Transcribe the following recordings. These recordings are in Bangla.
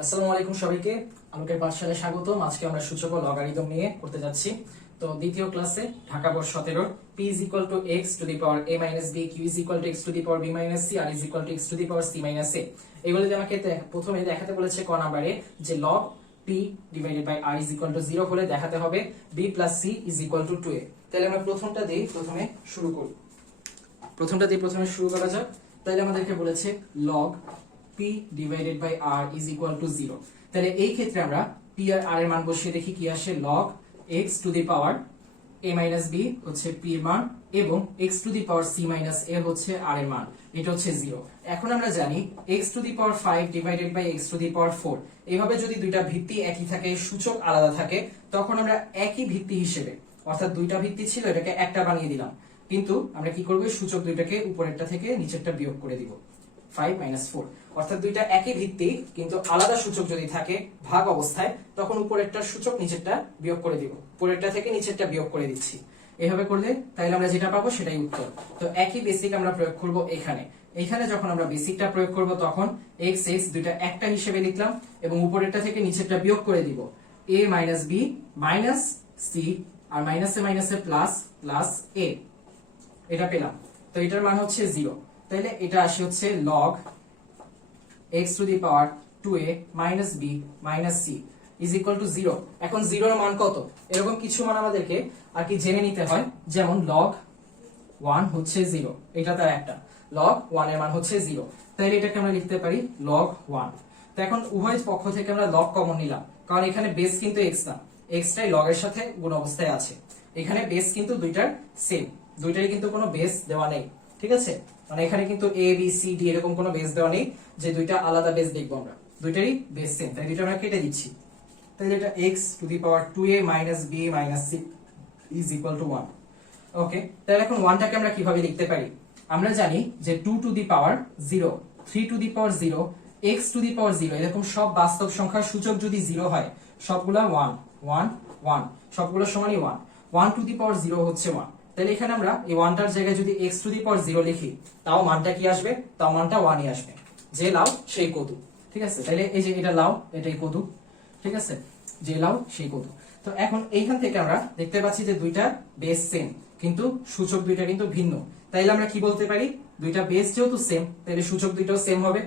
আসসালামু আলাইকুম সবাইকে, আমাকে পাঠশালায় স্বাগতম। আজকে আমরা সূচক ও লগারিদম নিয়ে করতে যাচ্ছি। তো দ্বিতীয় ক্লাসে Dhaka board 17 p is equal to x to the power a minus b, q is equal to x to the power b minus c, r is equal to x to the power c minus a। এগুলোতে আমাকে প্রথমে দেখাতে বলেছে ক নম্বরে যে log p divided by r is equal to 0 হলে দেখাতে হবে b plus c is equal to 2a। তাহলে আমরা প্রথমে শুরু করা যাক। তাহলে আমাদেরকে বলেছে log p divided by r is equal to 0। তাহলে এই ক্ষেত্রে আমরা p আর r এর মান বসিয়ে দেখি কি আসে। log x to the power a minus b হচ্ছে p এর মান এবং x to the power c minus a হচ্ছে r এর মান, এটা হচ্ছে 0। এখন আমরা জানি x to the power 5 divided by x to the power 4। এইভাবে যদি দুইটা ভিত্তি একই থাকে, সূচক আলাদা থাকে, তখন আমরা একই ভিত্তি হিসেবে, অর্থাৎ দুইটা ভিত্তি ছিল এটাকে একটা বানিয়ে দিলাম, কিন্তু আমরা কি করব, সূচক দুইটাকে উপরেরটা থেকে নিচেরটা বিয়োগ করে দিব। 5 minus 4, অর্থাৎ দুইটা একই ভিত্তি কিন্তু আলাদা সূচক যদি থাকে ভাগ অবস্থায়, তখন উপরেরটার সূচক নিচেরটা বিয়োগ করে দিব, উপরেরটা থেকে নিচেরটা বিয়োগ করে দিচ্ছি। এভাবে করলে তাহলে আমরা যেটা পাবো সেটাই উত্তর। তো একই বেসিক আমরা প্রয়োগ করব এখানে যখন আমরা বেসিকটা প্রয়োগ করব তখন x x দুইটা একটা হিসেবে লিখলাম এবং উপরেরটা থেকে নিচেরটা বিয়োগ করে দিব। a minus b minus c আর মাইনাসে মাইনাসে প্লাস প্লাস a, এটা পেলাম। তো এটার মান হচ্ছে 0। তাহলে এটা আসে হচ্ছে log x to the power 2a minus b minus c is equal to 0। এখন 0 এর মান কত, এরকম কিছু মান আমাদেরকে আর কি জেনে নিতে হয়। যেমন log 1 হচ্ছে 0, এটা তার একটা। log 1 এর মান হচ্ছে 0, তাহলে এটাকে আমরা লিখতে পারি log 1। তো এখন উভয় পক্ষ থেকে আমরা log কমন নিলাম, কারণ এখানে বেস কিন্তু x না, x টাই log এর সাথে গুণ অবস্থায় আছে। এখানে বেস কিন্তু দুইটার সেম, দুইটারই কিন্তু কোনো বেস দেওয়া নেই, ঠিক আছে। মানে এখানে কিন্তু a b c d এরকম কোনো বেস দেওয়া নেই যে দুইটা আলাদা বেস দেখবো আমরা, দুইটারই বেস সেম, তাই দুইটা আমরা কেটে দিচ্ছি। তাহলে এটা x to the power 2a minus b minus c is equal to 1। ওকে, তাহলে এখন 1টাকে আমরা কিভাবে লিখতে পারি? আমরা জানি যে 2 to the power 0, 3 to the power 0, x to the power 0 এরকম সব বাস্তব সংখ্যার সূচক যদি 0 হয়, সবগুলা 1 1 1, সবগুলো সমানই 1। 1 to the power 0 হচ্ছে 1। তাহলে এখানে আমরা এই 1টার জায়গায় যদি x to the power 0 লিখি, তাও মানটা কি আসবে? তাও মানটা 1ই আসবে। যে লাউ সেই কদু, ঠিক আছে। তাহলে এই যে এটা লাউ, এটাই কদু, ঠিক আছে। যে লাউ সেই কদু। তো এখন এইখান থেকে আমরা দেখতে পাচ্ছি যে দুইটা বেস সেম, কিন্তু সূচক দুইটা কিন্তু ভিন্ন। তাইলে আমরা কি বলতে পারি, দুইটা বেস যেহেতু সেম, তাহলে সূচক দুইটাও সেম হবে,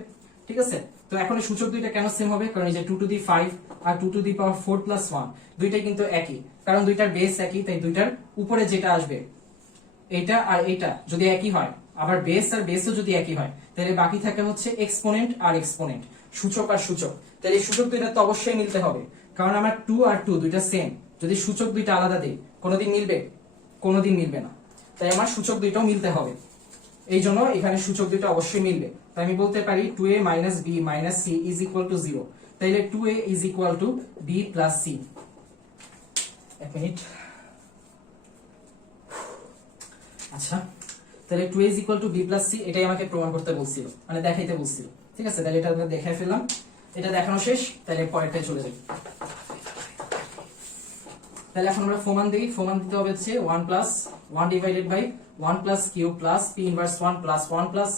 ঠিক আছে। তো এখন এই সূচক দুইটা কেন সেম হবে? কারণ এই যে 2 to the 5 R 2 to the power 4 plus 1 দুইটাই কিন্তু একই, কারণ দুইটার বেস একই, তাই দুইটার উপরে যেটা আসবে এটা আর এটা যদি একই হয়, আবার বেস আর বেসও যদি একই হয়, তাহলে বাকি থাকে হচ্ছে এক্সপোনেন্ট আর এক্সপোনেন্ট, সূচক আর সূচক। তাহলে এই সূচক দুইটা তো অবশ্যই মিলতে হবে, কারণ আমার 2 আর 2 দুইটা সেম, যদি সূচক দুইটা আলাদা দেই কোনোদিন মিলবে? কোনোদিন মিলবে না। তাই আমার সূচক দুইটাও মিলতে হবে, এই জন্য এখানে সূচক দুইটা অবশ্যই মিলবে। তাই আমি বলতে পারি 2a minus b minus c is equal to 0। তাইলে 2a is equal to b plus c। এক মিনিট, আচ্ছা। তাহলে 2a is equal to b plus c এটাই আমাকে প্রমাণ করতে বলছিল, মানে দেখাইতে বলছিল, ঠিক আছে। তাহলে এটা আমরা দেখাই ফেললাম, এটা দেখানো শেষ। তাহলে পরেরটায় চলে যাই। তাহলে এখন আমরা প্রমাণ দিই। প্রমাণ দিতে হবে হচ্ছে 1 plus 1 divided by 1 plus q plus p inverse 1 plus 1 plus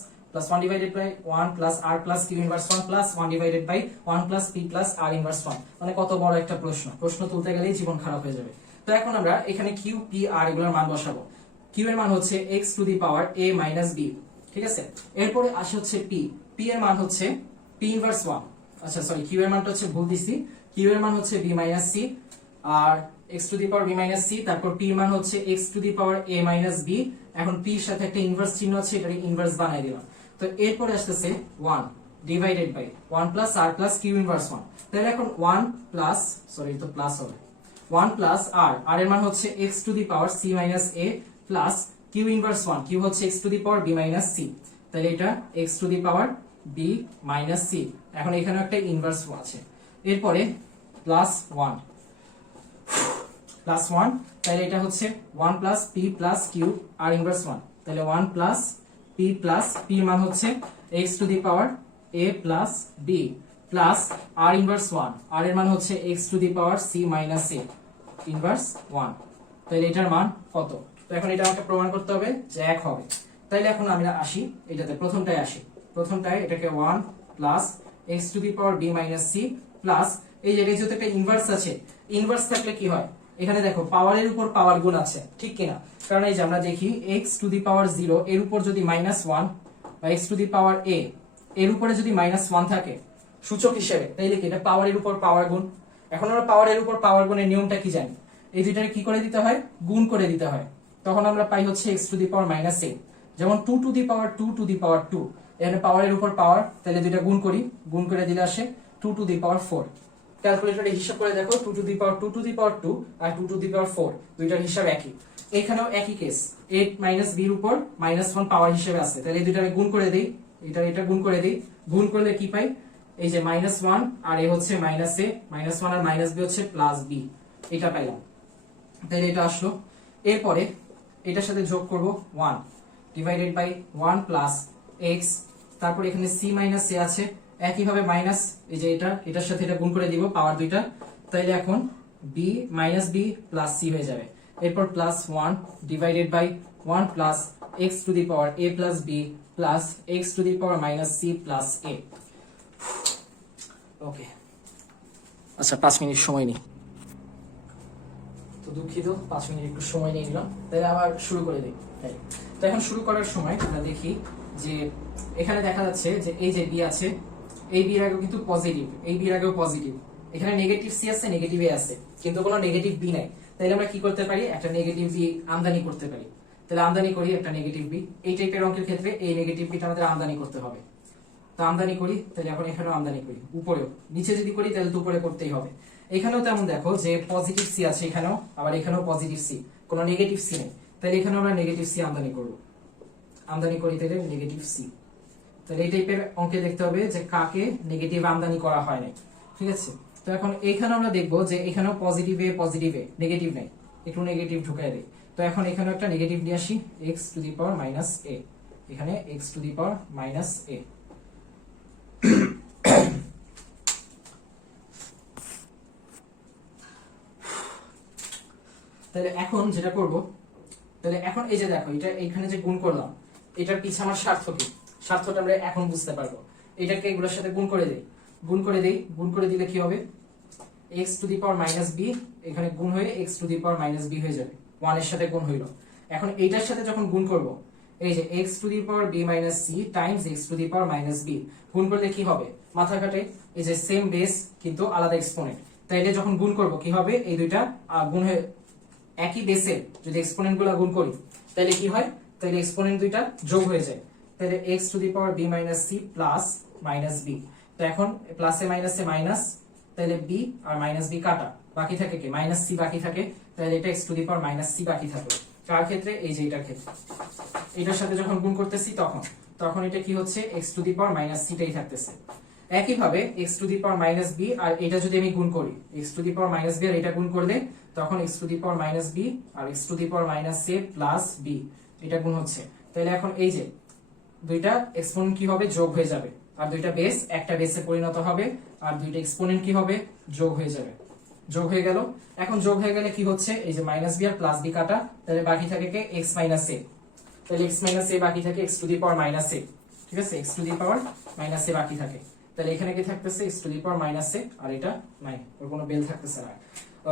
1 divided by 1 plus r plus q inverse 1 plus 1 divided by 1 plus p plus r inverse 1। মানে কত বড় একটা প্রশ্ন তুলতে গেলেই জীবন খারাপ হয়ে যাবে। তো এখন আমরা এখানে q p r এগুলোর মান বসাবো। q এর মান হচ্ছে x to the power a minus b, ঠিক আছে। এরপরে আসে হচ্ছে p এর মান হচ্ছে p inverse 1, আচ্ছা সরি, q এর মানটা হচ্ছে ভুল দিছি, q এর মান হচ্ছে b minus c R x to the power b minus c, তারপর p এর মান হচ্ছে x to the power a minus b। এখন p এর সাথে একটা ইনভার্স চিহ্ন আছে, এটাকে ইনভার্স বানাই দিলাম। তো এরপরে আসতেছে 1 divided by 1 plus r plus q inverse 1। তাহলে এখন 1 plus, সরি তো প্লাস হবে, 1 plus r এর মান হচ্ছে x to the power c minus a plus q inverse 1, q হচ্ছে x to the power b minus c। তাহলে এটা x to the power b minus c। এখন এখানেও একটা ইনভার্স আছে। এরপরে প্লাস 1 প্লাস 1, তাহলে এটা হচ্ছে 1 plus p plus q r inverse 1। তাহলে 1 plus p plus p এর মান হচ্ছে x to the power a plus b plus r inverse 1, r এর মান হচ্ছে x to the power c minus a inverse 1। তাহলে এটার মান কত? তো এখন এটা আমাকে প্রমাণ করতে হবে যে 1 হবে। তাহলে এখন আমরা আসি এটাতে, প্রথমটায় আসি। প্রথমটায় এটাকে 1 plus x to the power b minus c plus এই জায়গায় যেহেতু একটা ইনভার্স আছে, ইনভার্স থাকলে কি হয়, এখানে দেখো পাওয়ারের উপর পাওয়ার গুণ আছে, ঠিক কিনা? কারণ এই যে আমরা দেখি x টু দি পাওয়ার 0 এর উপর যদি -1 বা x to the power a এর উপরে যদি -1 থাকে সূচক হিসেবে, তাইলে কি এটা পাওয়ারের উপর পাওয়ার গুণ। এখন আমরা পাওয়ারের উপর পাওয়ার গুণের নিয়মটা কি জানি, এই দুইটাকে কি করে দিতে হয়, গুণ করে দিতে হয়। তখন আমরা পাই হচ্ছে x to the power -a, যেমন 2 to the power 2 to the power 2, এখানে পাওয়ারের উপর পাওয়ার, তাহলে দুইটা গুণ করি, গুণ করে দিলে আসে 2 টু দি পাওয়ার 4। ক্যালকুলেটরে হিসাব করে দেখো 2 to the power 2 to the power 2 আর 2 টু দি পাওয়ার 4 দুইটার হিসাব একই। এখানেও একই কেস, a মাইনাস b এর উপর -1 পাওয়ার হিসেবে আছে, তাহলে এই দুইটাকে গুণ করে দেই, এটা গুণ করে দেই, গুণ করলে কি পাই, এই যে -1 আর এ হচ্ছে -a, -1 আর -b হচ্ছে +b, এটা পাইলাম, তাহলে এটা আসলো। এরপরে এটার সাথে যোগ করব 1 ডিভাইডেড বাই 1 প্লাস x, তারপর এখানে c মাইনাস a আছে, একইভাবে মাইনাস এই যে এটার সাথে এটা গুণ করে দিব পাওয়ার দুইটা, তাইলে এখন b minus b plus c হয়ে যাবে। এরপর plus 1 divided by 1 plus x to the power a plus b plus x to the power minus c plus a। Okay, আচ্ছা 5 মিনিট সময় নিই, তো দুঃখিত 5 মিনিট একটু সময় নিয়ে নিলাম, তাহলে আবার শুরু করে দিই। তো এখন শুরু করার সময় আমরা দেখি যে এখানে দেখা যাচ্ছে যে এই যে b আছে, এই b এর আগেও কিন্তু পজিটিভ, এই b এর আগেও পজিটিভ, এখানে নেগেটিভ c আছে, নেগেটিভ a আছে, কিন্তু কোনো নেগেটিভ b নাই, তাহলে আমরা কি করতে পারি, একটা নেগেটিভ b আমদানি করতে পারি। তাহলে আমদানি করি একটা নেগেটিভ b, এই টাইপের অঙ্কের ক্ষেত্রে এই নেগেটিভ বিটা আমাদের আমদানি করতে হবে। তো আমদানি করি, তাহলে এখন এখানেও আমদানি করি, উপরেও, নিচে যদি করি তাহলে তো উপরে করতেই হবে। এখানেও তেমন দেখো যে পজিটিভ সি আছে, এখানেও আবার এখানেও পজিটিভ সি, কোনো নেগেটিভ সি নেই, তাহলে এখানেও আমরা নেগেটিভ সি আমদানি করব, আমদানি করি তাহলে নেগেটিভ সি। তাহলে এই টাইপের অঙ্কে দেখতে হবে যে কাকে নেগেটিভ আমদানি করা হয় নাই, ঠিক আছে? তো এখন এখানে আমরা দেখবো যে এখানেও পজিটিভ এ নেগেটিভ নাই, একটু নেগেটিভ ঢুকাই দেই। তো এখন এখানে একটা নেগেটিভ নিয়ে আসি, x to the power minus a, এখানে x to the power minus a। তাহলে এখন যেটা করব, তাহলে এখন এই যে দেখো এটা এখানে যে গুণ করলাম, এটার পিছে আমার স্বার্থ কি, স্বার্থটা আমরা এখন বুঝতে পারবো। এটাকে এগুলোর সাথে গুণ করে দেই, গুণ করে দিলে কি হবে, x to the power minus b এখানে গুণ হয়ে x to the power minus b হয়ে যাবে, 1 এর সাথে গুণ হইলো। এখন এইটার সাথে যখন গুণ করব, এই যে x to the power b minus c Times x to the power minus b, গুণ করলে কি হবে, মাথা কাটে, এই যে সেম বেস কিন্তু আলাদা এক্সপোনেন্ট, তাইলে যখন গুণ করব কি হবে, এই দুইটা গুণ হয়ে একই বেসে যদি এক্সপোনেন্ট গুলো গুণ করি তাহলে কি হয়, তাহলে এক্সপোনেন্ট দুইটা যোগ হয়ে যায়, তাহলে x to the power b minus c plus minus b। তো এখন প্লাসে মাইনাসে মাইনাস, তাহলে b আর মাইনাস b কাটা, বাকি থাকে কি মাইনাস c বাকি থাকে, তাহলে এটা x to the power minus c বাকি থাকে। কার ক্ষেত্রে, এই যে এটার ক্ষেত্রে, এটার সাথে যখন গুণ করতেছি তখন এটা কি হচ্ছে, x to the power minus c টাই থাকতেছে। একইভাবে x to the power minus b আর এটা যদি আমি গুণ করি, x to the power minus b আর এটা গুণ করলে তখন x to the power minus b আর x to the power minus a plus b, এটা গুণ হচ্ছে। তাহলে এখন এই যে দুইটা এক্সপোনেন্ট কি হবে, যোগ হয়ে যাবে, আর দুইটা বেস একটা বেসে পরিণত হবে, আর দুইটা এক্সপোনেন্ট কি হবে, যোগ হয়ে যাবে, যোগ হয়ে গেল। এখন যোগ হয়ে গেলে কি হচ্ছে, এই যে মাইনাস b আর প্লাস b কাটা, তাহলে বাকি থাকে কে x মাইনাস a, তাহলে x মাইনাস a বাকি থাকে x to the power minus a, ঠিক আছে, x to the power minus a বাকি থাকে, তাহলে এখানে কি থাকতেছে x to the power minus a, আর এটা নাই, ওর কোনো বেল থাকতেছে না।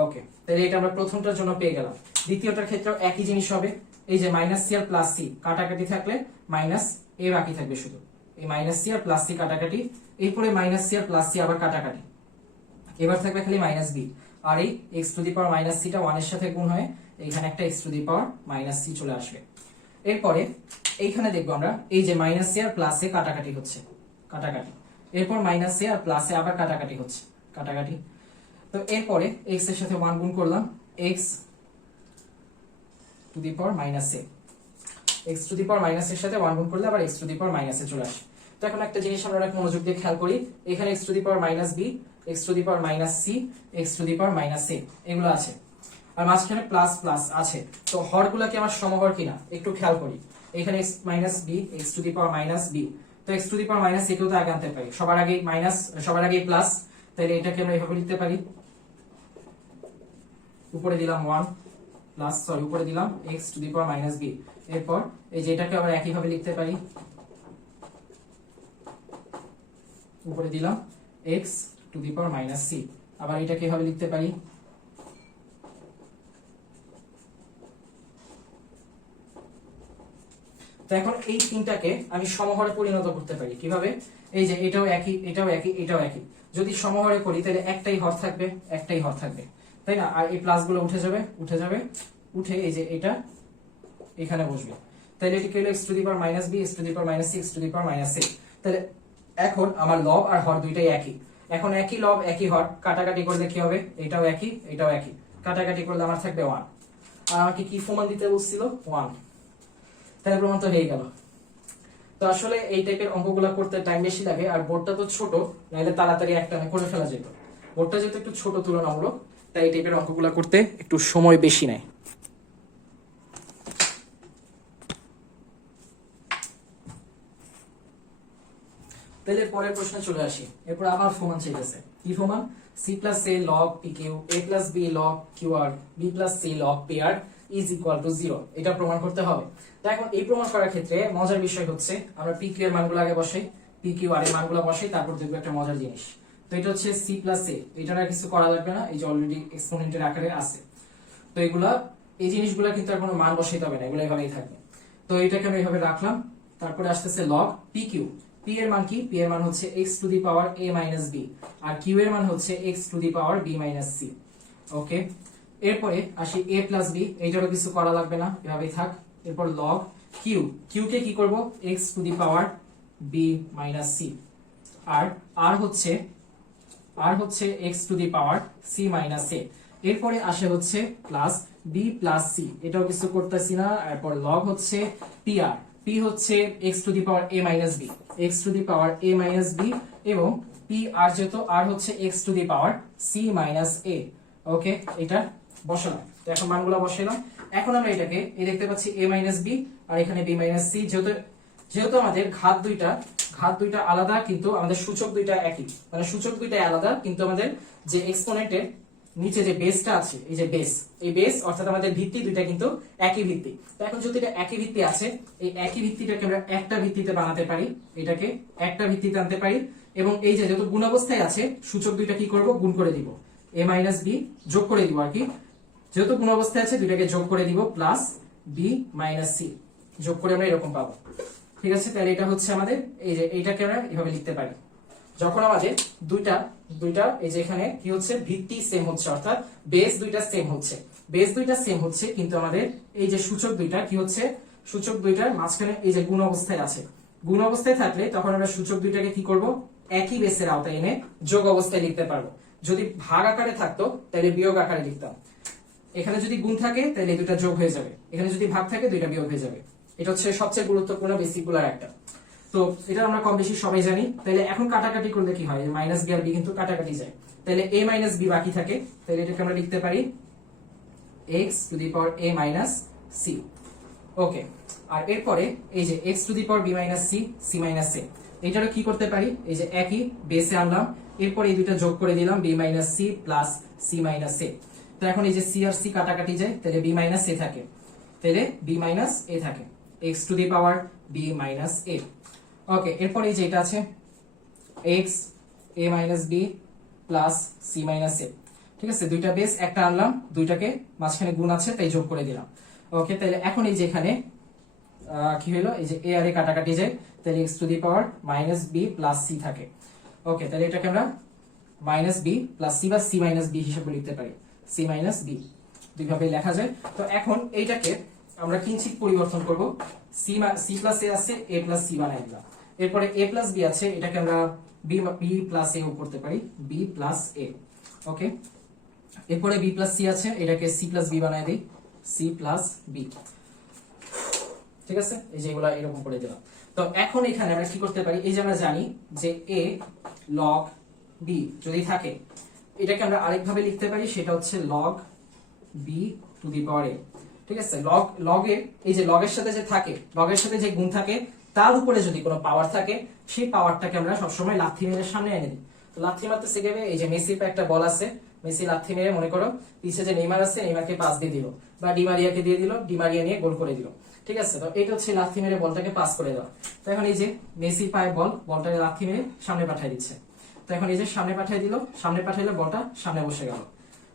ওকে, তাহলে এটা আমরা প্রথমটার জন্য পেয়ে গেলাম। দ্বিতীয়টার ক্ষেত্রেও একই জিনিস হবে, এই যে মাইনাস c আর প্লাস c কাটাকাটি থাকলে মাইনাস a বাকি থাকবে শুধু, এই মাইনাস c আর প্লাস c কাটাকাটি, এরপরে মাইনাস c আর প্লাস c আবার কাটাকাটি, এবার থাকবে খালি মাইনাস b, আর এই x to the power minus c টা 1 এর সাথে গুণ হয়, এখানে একটা x to the power minus c চলে আসবে। এরপরে এইখানে দেখবো আমরা এই যে মাইনাস c আর প্লাস a কাটাকাটি হচ্ছে, কাটাকাটি, এরপর মাইনাস c আর প্লাস a আবার কাটাকাটি হচ্ছে, কাটাকাটি। তো এরপরে x এর সাথে 1 গুণ করলাম, x to the power minus a, x to the power minus এর সাথে 1 গুণ করলে আবার x to the power minus A চলে আসে। তো এখন একটা জিনিস আমরা অনেক মনোযোগ দিয়ে খেয়াল করি, এখানে x to the power minus b, x to the power minus c, x to the power minus a এগুলো আছে, আর মাঝখানে প্লাস প্লাস আছে। তো হরগুলো কি আমার সমহর কিনা একটু খেয়াল করি, এখানে x minus b, x to the power minus b, তো x to the power minus a কেও তো আগে আনতে পারি, সবার আগে মাইনাস সবার আগে প্লাস, তাহলে এটাকে আমরা এভাবে লিখতে পারি, উপরে দিলাম 1 প্লাস, সরি উপরে দিলাম x to the power minus b, এরপর এই যে এটাকে আমরা একই ভাবে লিখতে পারি উপরে দিলাম x to the power minus c। আবার এটা কিভাবে লিখতে পারি, তো এখন এই তিনটাকে আমি সমহরে পরিণত করতে পারি কিভাবে, এই যে এটাও একই, এটাও একই, এটাও একই, যদি সমহরে করি তাহলে একটাই হর থাকবে, একটাই হর থাকবে, তাই না? আর এই প্লাস গুলো উঠে যাবে, উঠে যাবে, উঠে এই যে এটা এখানে বসবে, তাহলে এটি কি হলো x to the power minus b, x to the power minus c, x to the power minus a। তাহলে এখন আমার লব আর হর দুইটাই একই, এখন একই লব একই হর, কাটাকাটি করলে কি হবে, এটাও একই, এটাও একই, কাটাকাটি করলে আমার থাকবে 1। আর আমাকে কি প্রমাণ দিতে বলছিল, 1, তাহলে প্রমাণ তো হয়ে গেল। তো আসলে এই টাইপের অঙ্কগুলো করতে টাইম বেশি লাগে, আর বোর্ডটা তো ছোট, নাহলে তাড়াতাড়ি একটানে করে ফেলা যেত। বোর্ডটা যেহেতু একটু ছোট তুলনামূলক, তাই এই টাইপের অঙ্কগুলো করতে একটু সময় বেশি নেয়। তাহলে পরের প্রশ্নে চলে আসি। এরপর আবার প্রমাণ চাইতেছে, কি প্রমাণ, c plus a log pq, a plus b log qr, b plus c log pr is equal to 0, এটা প্রমাণ করতে হবে। তো এখন এই প্রমাণ করার ক্ষেত্রে মজার বিষয় হচ্ছে আমরা pq এর মানগুলো আগে বসাই, pq আর এর মানগুলো বসাই, তারপর দেখবো একটা মজার জিনিস। তো এটা হচ্ছে c plus a, এটার আর কিছু করা লাগবে না, এই যে অলরেডি এক্সপোনেন্টের আকারে আছে। তো এগুলা, এই জিনিসগুলো কিন্তু আর কোনো মান বসাইতে হবে না, এগুলো এভাবেই থাকবে। তো এটাকে আমি এভাবে রাখলাম। তারপরে আসতেছে log pq, p এর মান কি, p এর মান হচ্ছে x to the power a minus b, আর q এর মান হচ্ছে x to the power b minus c। Okay, এরপরে আসি a প্লাস b, এইটারও কিছু করা লাগবে না, এভাবেই থাক। এরপর log q, q কে কি করব, x to the power b minus c, আর r হচ্ছে x to the power c minus a। এরপরে আসে হচ্ছে প্লাস b প্লাস c, এটাও কিছু করতেছি না। এরপর log হচ্ছে pr, p হচ্ছে x to the power a minus b, x to the power a minus b, এবং pr যেহেতু r হচ্ছে x to the power c minus a। ওকে, এটা বসালাম। তো এখন মানগুলো বসালাম। এখন আমরা এটাকে এই দেখতে পাচ্ছি a মাইনাস b, আর এখানে b মাইনাস c, যেহেতু আমাদের ঘাত দুইটা আলাদা, কিন্তু আমাদের সূচক দুইটা একই, মানে সূচক দুইটা আলাদা, কিন্তু আমাদের যে এক্সপোনেন্টের নিচে যে বেসটা আছে, এই যে বেস, এই বেস অর্থাৎ আমাদের ভিত্তি দুইটা কিন্তু একই ভিত্তি। তো এখন যদি এটা একই ভিত্তি আছে, এই একই ভিত্তিটাকে আমরা একটা ভিত্তিতে বানাতে পারি, এটাকে একটা ভিত্তিতে আনতে পারি, এবং এই যে যেহেতু গুণ অবস্থায় আছে, সূচক দুইটা কি করব, গুণ করে দিব, a মাইনাস b যোগ করে দিব আর কি, যেহেতু গুণ অবস্থায় আছে দুইটাকে যোগ করে দিব, প্লাস b মাইনাস c যোগ করে আমরা এরকম পাবো। ঠিক আছে, তাহলে এটা হচ্ছে আমাদের, এই যে এইটাকে আমরা এভাবে লিখতে পারি, যখন আমাদের দুইটা এই যে এখানে কি হচ্ছে, ভিত্তি সেম হচ্ছে, অর্থাৎ বেস দুইটা সেম হচ্ছে, কিন্তু আমাদের এই যে সূচক দুইটা কি হচ্ছে, সূচক দুইটার মাঝখানে এই যে গুণ অবস্থায় আছে, গুণ অবস্থায় থাকলে তখন আমরা সূচক দুইটাকে কি করব, একই বেসের আওতায় এনে যোগ অবস্থায় লিখতে পারবো। যদি ভাগ আকারে থাকতো তাহলে বিয়োগ আকারে লিখতাম, এখানে যদি গুণ থাকে তাহলে দুইটা যোগ হয়ে যাবে, এখানে যদি ভাগ থাকে দুইটা বিয়োগ হয়ে যাবে। এটা হচ্ছে সবচেয়ে গুরুত্বপূর্ণ বেসিকগুলোর একটা। তো এটা আমরা কম বেশি সবাই জানি। তাহলে এখন কাটাকাটি করলে কি হয়, মাইনাস বি আর বি কিন্তু কাটাকাটি যায়, তাহলে a মাইনাস বি বাকি থাকে, তাহলে এটাকে আমরা লিখতে পারি x to the power a minus c। ওকে, আর এরপরে এই যে x to the power b minus c, c minus a, এইটারও কি করতে পারি, এই যে একই বেসে আনলাম, এরপর এই দুইটা যোগ করে দিলাম, b minus c plus c minus a। তো এখন এই যে c আর c কাটাকাটি যায়, তাহলে b মাইনাস a থাকে, তাহলে b মাইনাস a থাকে, x to the power b minus a। ওকে, এরপর এই যে এটা আছে x a minus b plus c minus a। ঠিক আছে, দুইটা বেস একটা আনলাম, দুইটাকে মাঝখানে গুণ আছে তাই যোগ করে দিলাম। ওকে, তাহলে এখন এই যে এখানে কি হলো, এই যে a আর a কাটাকাটি যায়, তাহলে x to the power minus b plus c থাকে। ওকে, তাহলে এটাকে আমরা মাইনাস b প্লাস c বা c মাইনাস b হিসেবে লিখতে পারি, c মাইনাস b দুইভাবে লেখা যায়। তো এখন এইটাকে আমরা কিঞ্চিত পরিবর্তন করব, c প্লাস a আছে, a প্লাস c বানাই দিলাম, এরপরে a প্লাস b আছে, এটাকে আমরা b প্লাস a করতে পারি, b প্লাস a। ওকে, এরপরে b প্লাস c আছে, এটাকে c প্লাস b বানাই দিই, c প্লাস b। ঠিক আছে, এই যে এগুলা এরকম করে দিলাম। তো এখন এখানে আমরা কি করতে পারি, এই যে আমরা জানি যে a log b যদি থাকে, এটাকে আমরা আরেকভাবে লিখতে পারি, সেটা হচ্ছে log b two the power a। ঠিক আছে, log এর এই যে log এর সাথে যে থাকে, log এর সাথে যে গুণ থাকে, তার উপরে যদি কোনো পাওয়ার থাকে, সেই পাওয়ারটাকে আমরা সবসময় লাথি মেরে সামনে এনে দিই। তো লাথি মারতে শিখে গেলে, এই যে মেসির একটা বল আছে, মেসি লাথি মেরে মনে করো পিছে যে নেইমার আছে, নেইমারকে পাস দিয়ে দিল, বা ডিমারিয়াকে দিয়ে দিল, ডিমারিয়া নিয়ে গোল করে দিল। ঠিক আছে, তো এটা হচ্ছে লাথি মেরে বলটাকে পাস করে দেওয়া। তো এখন এই যে মেসি পায় বলটাকে লাথি মেরে সামনে পাঠিয়ে দিচ্ছে। তো এখন এই যে সামনে পাঠিয়ে দিল, সামনে পাঠাইলে বলটা সামনে বসে গেল।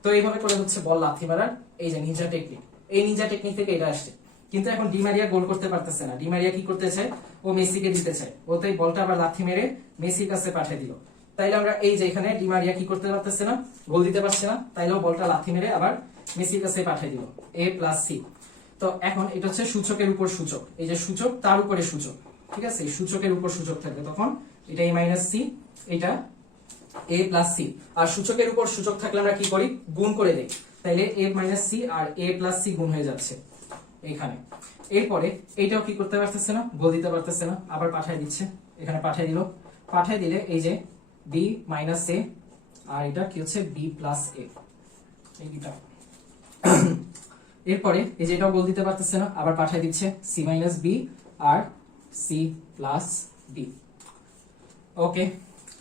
তো এইভাবে করে হচ্ছে বল লাথি মারার এই যে নিনজা টেকনিক, এই নিনজা টেকনিক থেকে এটা আসছে। কিন্তু এখন ডি মারিয়া গোল করতে পারতেছে না। ডি মারিয়া কি করতে চায়, ও মেসিকে দিতে চায়, ও তাই বলটা আবার লাথি মেরে মেসির কাছে পাঠিয়ে দিল। তাইলে আমরা এই যে এখানে ডি মারিয়া কি করতে পারতেছে না, গোল দিতে পারছে না, তাইলেও বলটা লাথি মেরে আবার মেসির কাছে পাঠিয়ে দিল, a প্লাস সি। তো এখন এটা হচ্ছে সূচকের উপর সূচক, এই যে সূচক তার উপরে সূচক, ঠিক আছে, এই সূচকের উপর সূচক থাকবে, তখন এটা a মাইনাস সি, এটা a প্লাস সি। আর সূচকের উপর সূচক থাকলে আমরা কি করি, গুণ করে দেই, তাইলে a মাইনাস সি আর a প্লাস সি গুণ হয়ে যাচ্ছে এখানে। এরপরে এইটাও কি করতে পারতেছে না, গোল দিতে পারতেছে না, আবার পাঠিয়ে দিচ্ছে, এখানে পাঠিয়ে দিল, পাঠিয়ে দিলে এই যে b মাইনাস a আর এটা কি হচ্ছে b প্লাস a, এইটা। এরপরে এই যে এটাও গোল দিতে পারতেছে না, আবার পাঠিয়ে দিচ্ছে c মাইনাস b আর c প্লাস b। ওকে,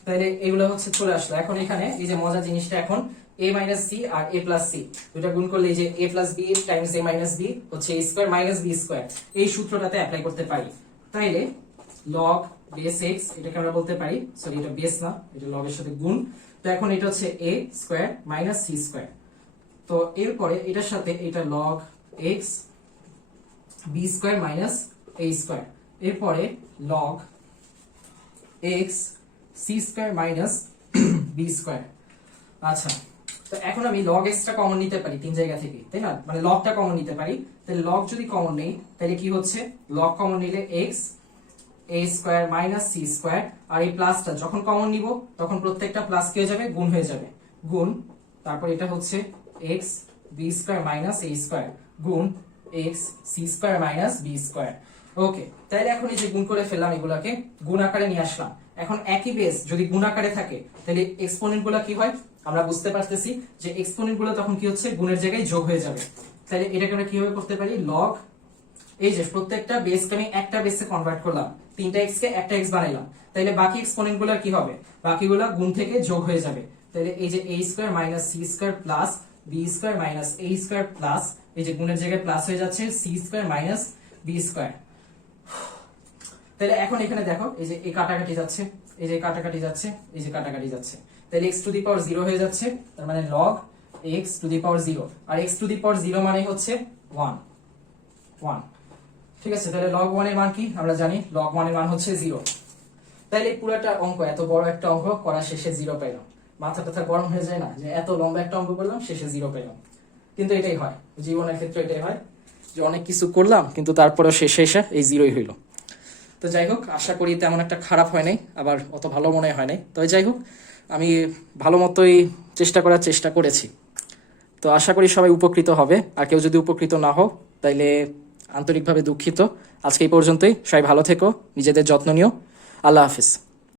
তাহলে এগুলো হচ্ছে চলে আসলো। এখন এখানে এই যে মজার জিনিসটা, এখন a মাইনাস সি আর a প্লাস সি দুটা গুণ করলে এই যে a plus b times a minus b হচ্ছে a square minus b square, এই সূত্রটাতে অ্যাপ্লাই করতে পারি। তাইলে log বেস x, এটাকে আমরা বলতে পারি, সরি এটা বেস না, এটা log এর সাথে গুণ। তো এখন এটা হচ্ছে a square minus c square. তো এরপরে এটার সাথে এটা log x b square minus a square, এরপরে log x c square minus b square. আচ্ছা, তো এখন আমি log x টা কমন নিতে পারি তিন জায়গা থেকে, তাই না, মানে log টা কমন নিতে পারি। তাহলে log যদি কমন নেই তাহলে কি হচ্ছে, log কমন নিলে x a square minus c square, আর এই প্লাসটা যখন কমন নিব তখন প্রত্যেকটা প্লাস কি হয়ে যাবে, গুণ হয়ে যাবে, গুণ, তারপর এটা হচ্ছে x b square minus a square গুণ x c square minus b square. Okay, তাহলে এখন এই যে গুণ করে ফেললাম, এগুলাকে গুণ আকারে নিয়ে আসলাম। এখন একই বেস যদি গুণ আকারে থাকে তাহলে এক্সপোনেন্ট গুলা কি হয়, আমরা বুঝতে পারতেছি যে এক্সপোনেন্ট গুলো তখন কি হচ্ছে, গুণের জায়গায় যোগ হয়ে যাবে। তাহলে এটাকে আমরা কিভাবে করতে পারি, log, এই যে প্রত্যেকটা বেসকে আমি একটা বেসে কনভার্ট করলাম, তিনটা x কে একটা x বানাইলাম, তাহলে বাকি এক্সপোনেন্ট গুলা কি হবে, বাকিগুলা গুণ থেকে যোগ হয়ে যাবে। তাহলে এই যে a square minus c square plus b square minus a square plus, এই যে গুণের জায়গায় প্লাস হয়ে যাচ্ছে c square minus b square. তাহলে এখন এখানে দেখো এই যে এই কাটাকাটি যাচ্ছে, এই যে কাটাকাটি যাচ্ছে, এই যে কাটাকাটি যাচ্ছে, তাহলে x টু দি পাওয়ার 0 হয়ে যাচ্ছে, তার মানে log x to the power 0, আর x টু দি পাওয়ার 0 মানে হচ্ছে 1 1, ঠিক আছে। তাহলে log 1 এর মান কি আমরা জানি, log 1 এর মান হচ্ছে 0। তাহলে পুরোটা অঙ্ক, এত বড় একটা অঙ্ক করা শেষে 0 পেলাম, মাথা টাথা গরম হয়ে যায় না, যে এত লম্বা একটা অঙ্ক করলাম শেষে 0 পেলাম। কিন্তু এটাই হয় জীবনের ক্ষেত্রে, এটাই হয় যে অনেক কিছু করলাম কিন্তু তারপরে শেষে এসে এই 0ই হইলো। তো যাই হোক, আশা করি তেমন একটা খারাপ হয় নাই, আবার অত ভালো মনে হয় নাই। তবে যাই হোক, আমি ভালো মতোই চেষ্টা করার চেষ্টা করেছি। তো আশা করি সবাই উপকৃত হবে, আর কেউ যদি উপকৃত না হও তাইলে আন্তরিকভাবে দুঃখিত। আজকে এই পর্যন্তই, সবাই ভালো থেকো, নিজেদের যত্ন নিও, আল্লাহ হাফিজ।